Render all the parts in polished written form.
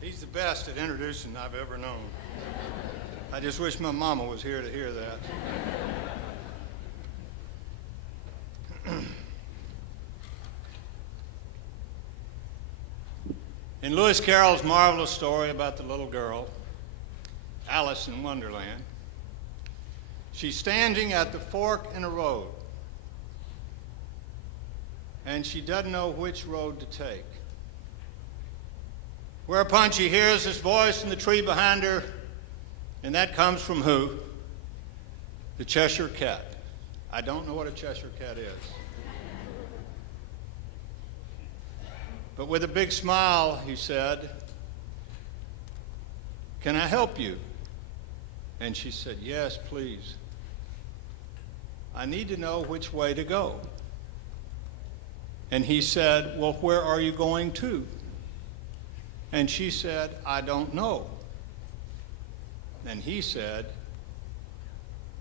He's the best at introducing I've ever known. I just wish my mama was here to hear that. In Lewis Carroll's marvelous story about the little girl, Alice in Wonderland, she's standing at the fork in a road, and she doesn't know which road to take. Whereupon she hears this voice in the tree behind her, and that comes from who? The Cheshire Cat. I don't know what a Cheshire Cat is. But with a big smile, he said, "Can I help you?" And she said, "Yes, please. I need to know which way to go." And he said, "Well, where are you going to?" And she said, "I don't know." And he said,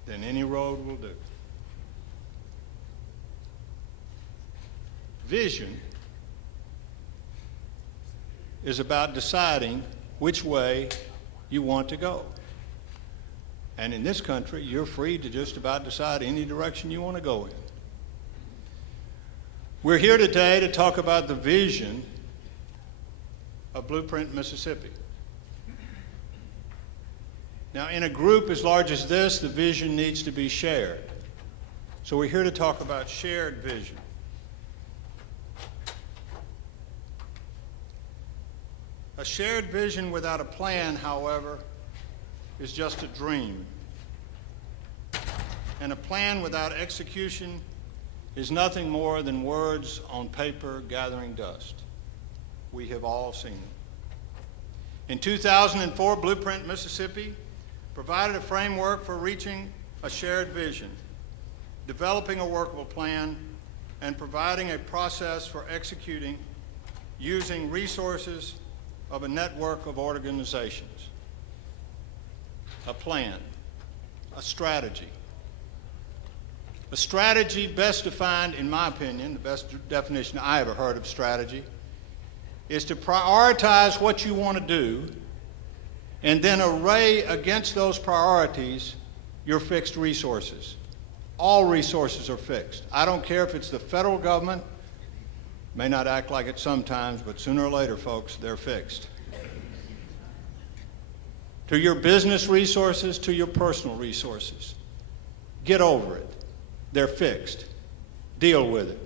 "Then any road will do." Vision is about deciding which way you want to go. And in this country, you're free to just about decide any direction you want to go in. We're here today to talk about the vision of Blueprint Mississippi. Now, in a group as large as this, the vision needs to be shared. So we're here to talk about shared vision. A shared vision without a plan, however, is just a dream. And a plan without execution is nothing more than words on paper gathering dust. We have all seen them. In 2004, Blueprint Mississippi provided a framework for reaching a shared vision, developing a workable plan, and providing a process for executing using resources of a network of organizations. A plan, a strategy. A strategy best defined, in my opinion, the best definition I ever heard of strategy, is to prioritize what you want to do and then array against those priorities your fixed resources. All resources are fixed. I don't care if it's the federal government, may not act like it sometimes, but sooner or later, folks, they're fixed. To your business resources, to your personal resources. Get over it. They're fixed. Deal with it.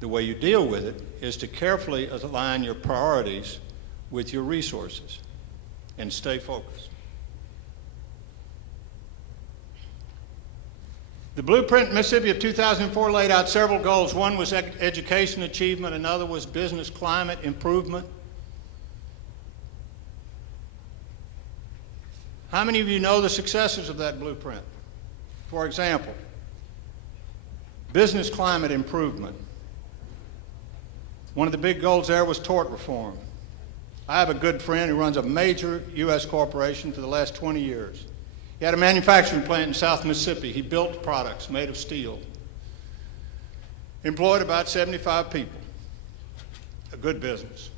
The way you deal with it is to carefully align your priorities with your resources and stay focused. The Blueprint Mississippi of 2004 laid out several goals. One was education achievement, another was business climate improvement. How many of you know the successes of that blueprint? For example, business climate improvement. One of the big goals there was tort reform. I have a good friend who runs a major U.S. corporation for the last 20 years. He had a manufacturing plant in South Mississippi. He built products made of steel. Employed about 75 people. A good business.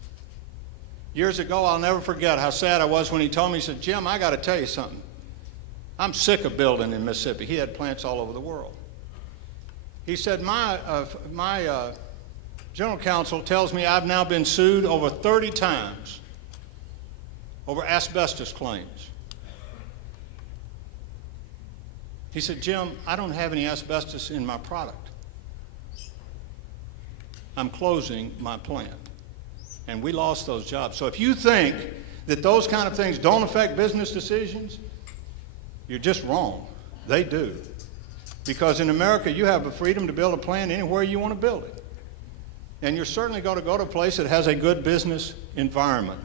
Years ago, I'll never forget how sad I was when he told me, he said, "Jim, I got to tell you something. I'm sick of building in Mississippi." He had plants all over the world. He said, my general counsel tells me I've now been sued over 30 times over asbestos claims. He said, "Jim, I don't have any asbestos in my product. I'm closing my plant." And we lost those jobs. So if you think that those kind of things don't affect business decisions, you're just wrong. They do. Because in America, you have the freedom to build a plant anywhere you want to build it. And you're certainly going to go to a place that has a good business environment.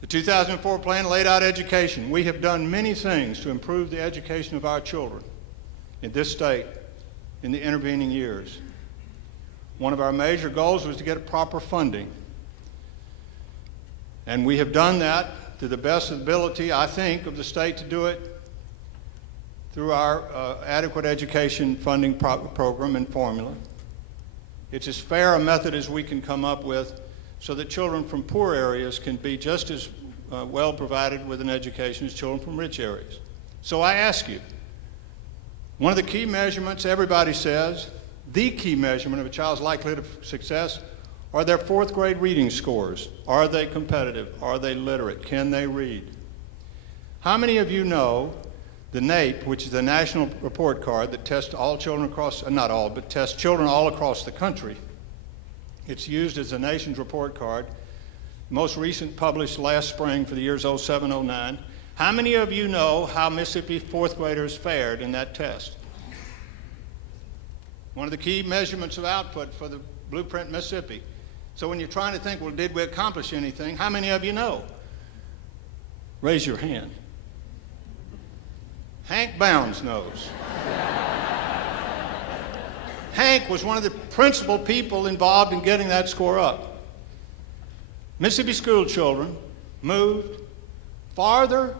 The 2004 plan laid out education. We have done many things to improve the education of our children in this state in the intervening years. One of our major goals was to get proper funding. And we have done that to the best ability, I think, of the state to do it through our adequate education funding program and formula. It's as fair a method as we can come up with so that children from poor areas can be just as well provided with an education as children from rich areas. So I ask you, one of the key measurements, everybody says, the key measurement of a child's likelihood of success are their fourth grade reading scores. Are they competitive? Are they literate? Can they read? How many of you know the NAEP, which is the National Report Card that tests all children across, not all, but tests children all across the country? It's used as the nation's report card, most recent published last spring for the years 07, 09. How many of you know how Mississippi fourth graders fared in that test? One of the key measurements of output for the Blueprint Mississippi. So when you're trying to think, well, did we accomplish anything? How many of you know? Raise your hand. Hank Bounds knows. Hank was one of the principal people involved in getting that score up. Mississippi school children moved farther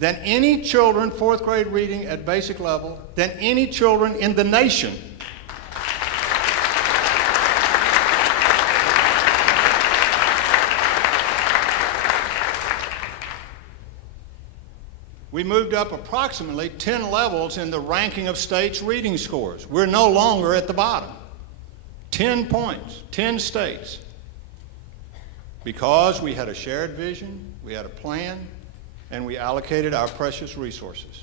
than any children fourth grade reading at basic level than any children in the nation. We moved up approximately 10 levels in the ranking of states' reading scores. We're no longer at the bottom. 10 points, 10 states. Because we had a shared vision, we had a plan, and we allocated our precious resources.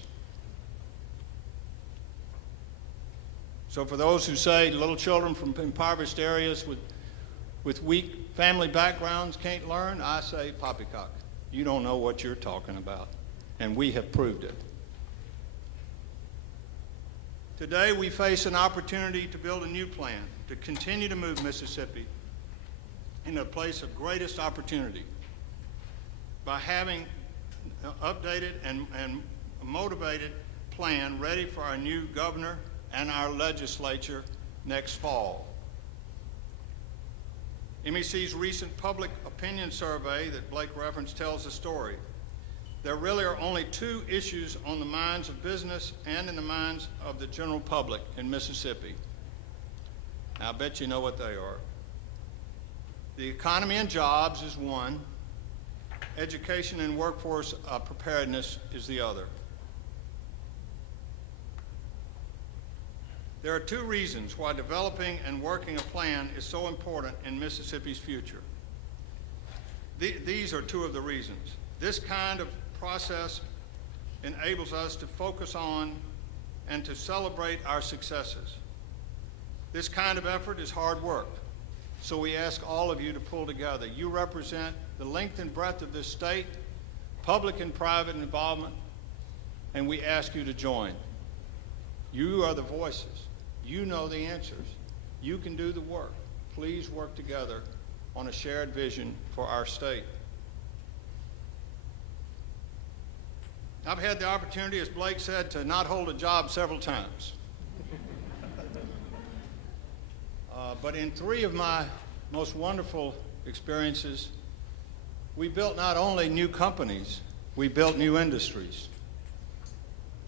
So for those who say little children from impoverished areas with weak family backgrounds can't learn, I say poppycock. You don't know what you're talking about. And we have proved it. Today we face an opportunity to build a new plan, to continue to move Mississippi into a place of greatest opportunity by having an updated and motivated plan ready for our new governor and our legislature next fall. MEC's recent public opinion survey that Blake referenced tells the story. There really are only two issues on the minds of business and in the minds of the general public in Mississippi. Now, I bet you know what they are. The economy and jobs is one. Education and workforce preparedness is the other. There are two reasons why developing and working a plan is so important in Mississippi's future. These are two of the reasons. This kind of process enables us to focus on and to celebrate our successes. This kind of effort is hard work, so we ask all of you to pull together. You represent the length and breadth of this state, public and private involvement, and we ask you to join. You are the voices. You know the answers. You can do the work. Please work together on a shared vision for our state. I've had the opportunity, as Blake said, to not hold a job several times. But in three of my most wonderful experiences, we built not only new companies, we built new industries.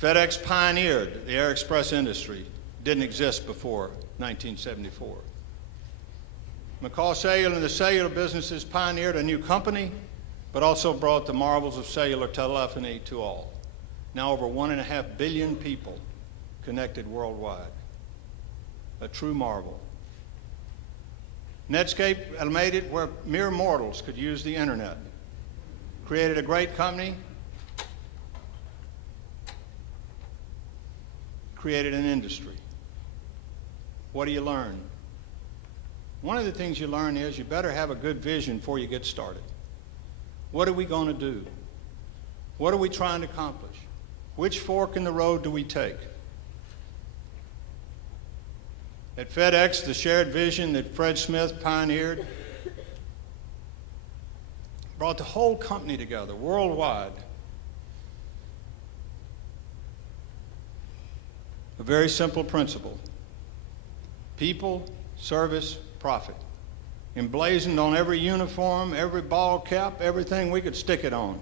FedEx pioneered the air express industry. Didn't exist before 1974. McCall Cellular and the cellular businesses pioneered a new company, but also brought the marvels of cellular telephony to all. Now over 1.5 billion people connected worldwide. A true marvel. Netscape made it where mere mortals could use the internet. Created a great company, created an industry. What do you learn? One of the things you learn is you better have a good vision before you get started. What are we going to do? What are we trying to accomplish? Which fork in the road do we take? At FedEx, the shared vision that Fred Smith pioneered brought the whole company together worldwide. A very simple principle. People, service, profit. Emblazoned on every uniform, every ball cap, everything we could stick it on.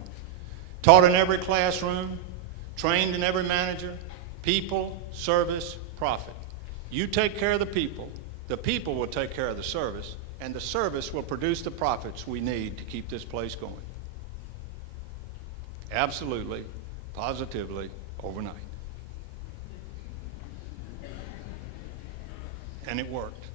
Taught in every classroom, trained in every manager. People, service, profit. You take care of the people will take care of the service, and the service will produce the profits we need to keep this place going. Absolutely, positively, overnight. And it worked.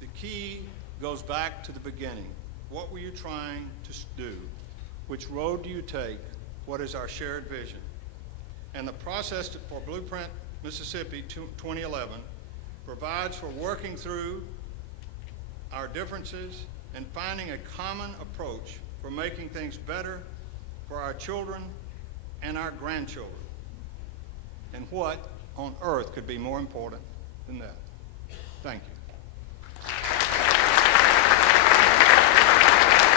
The key goes back to the beginning. What were you trying to do? Which road do you take? What is our shared vision? And the process for Blueprint Mississippi 2011 provides for working through our differences and finding a common approach for making things better for our children and our grandchildren. And what on earth could be more important than that? Thank you.